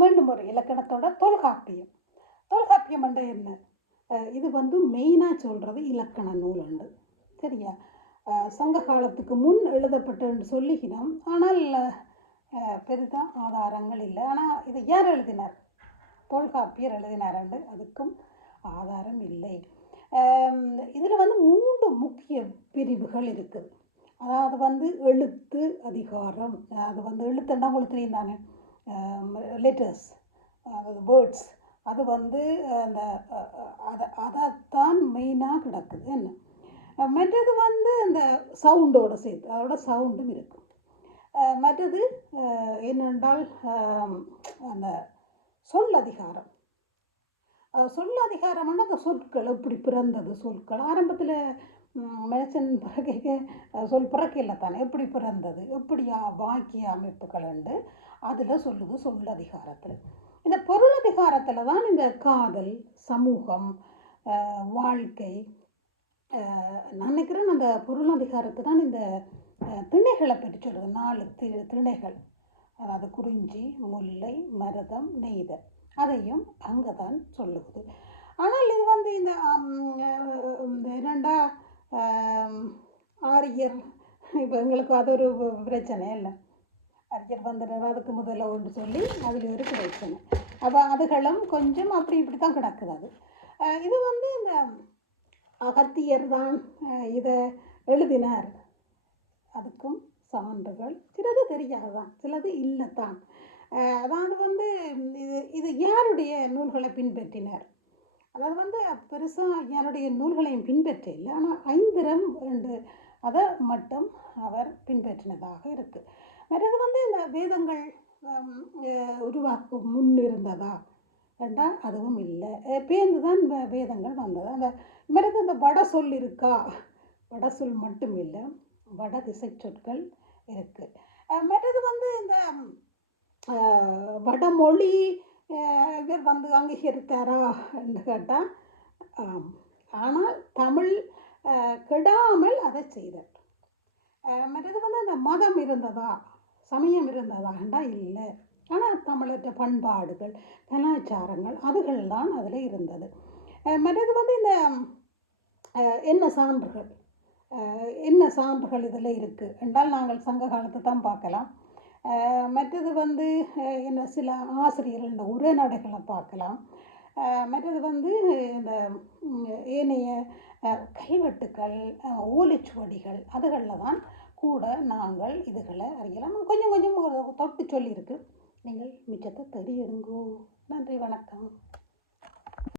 மீண்டும் ஒரு இலக்கணத்தோட தொல்காப்பியம். தொல்காப்பியம் என்ற என்ன? இது மெயினாக சொல்கிறது இலக்கண நூல் உண்டு. சரியா? சங்க காலத்துக்கு முன் எழுதப்பட்டன்னு சொல்லிக்கணும். ஆனால் பெரிதாக ஆதாரங்கள் இல்லை. ஆனால் இதை யார் எழுதினார்? தொல்காப்பியர் எழுதினார். அதுக்கும் ஆதாரம் இல்லை. இதில் 3 முக்கிய பிரிவுகள் இருக்குது. அதாவது எழுத்து அதிகாரம். அது எழுத்துன்னா உங்களுக்கு தெரியும் தானே, லெட்டர்ஸ், அதாவது வேர்ட்ஸ். அது அந்த அதைத்தான் மெயினாக கிடக்குது. என்ன மற்றது இந்த சவுண்டோடு சேர்த்து, அதோட சவுண்டும் இருக்கும். மற்றது என்னென்றால் அந்த சொல்லதிகாரம். சொல்லதிகாரம்னா அந்த சொற்கள் எப்படி பிறந்தது, சொற்கள் ஆரம்பத்தில் மனுஷன் பிறக்க சொல் பிறக்கல தானே, எப்படி பிறந்தது, எப்படியா வாக்கிய அமைப்புகள் உண்டு, அதில் சொல்லுது சொல்லதிகாரத்தில். இந்த பொருளதிகாரத்தில் தான் இந்த காதல், சமூகம், வாழ்க்கை. நான் நினைக்கிறேன் அந்த பொருளதிகாரத்தை தான் இந்த திணைகளை பற்றி சொல்லுது. 4 திணைகள், அதாவது குறிஞ்சி, முல்லை, மருதம், நெய்தல், அதையும் அங்கே தான் சொல்லுவது. ஆனால் இது இந்த என்னண்டா ஆரியர், இப்போ எங்களுக்கு அது ஒரு பிரச்சனை இல்லை. ஆரியர் அதுக்கு முதல்ல ஒன்று சொல்லி அதில் ஒரு பிரச்சனை. அப்போ அதுகளும் கொஞ்சம் அப்படி இப்படி தான் கிடக்குது. அது இது இந்த அகத்தியர் தான் இதை எழுதினார். அதுக்கும் சான்றுகள் சிலது தெரியாதான், சிலது இல்லைத்தான். அதாவது இது யாருடைய நூல்களை பின்பற்றினார்? அதாவது பெருசாக யாருடைய நூல்களையும் பின்பற்ற இல்லை. ஆனால் ஐந்திரம் என்று அதை மட்டும் அவர் பின்பற்றினதாக இருக்குது. மற்றது இந்த வேதங்கள் உருவாக்கும் முன் இருந்ததா என்றால் அதுவும் இல்லை. பேர்ந்து தான் வேதங்கள் வந்தது. அந்த மற்றது இந்த வட சொல் இருக்கா? வட சொல் மட்டும் இல்லை, வட திசை சொற்கள் இருக்குது. மற்றது இந்த வடமொழி இவர் அங்கீகரித்தாரா என்று கேட்டால் ஆனால் தமிழ் கெடாமல் அதை செய்தார். மற்றது அந்த மதம் இருந்ததா, சமயம் இருந்ததா என்றால் இல்லை. ஆனால் தமிழற்ற பண்பாடுகள், கலாச்சாரங்கள் அதுகள் தான் அதில் இருந்தது. மற்றது இந்த என்ன சான்றுகள், என்ன சான்றுகள் இதில் இருக்குது என்றால் நாங்கள் சங்க காலத்தை தான் பார்க்கலாம். மற்றது என்ன சில ஆசிரியர்கள் இந்த உரைநடைகளை பார்க்கலாம். மற்றது இந்த ஏனைய கல்வெட்டுக்கள், ஓலைச்சுவடிகள் அதுகளில் தான் கூட நாங்கள் இதுகளை அறியலாம். கொஞ்சம் கொஞ்சம் தொட்டு சொல்லியிருக்கு. நீங்கள் மிச்சத்தை தெரியுங்கோ. நன்றி, வணக்கம்.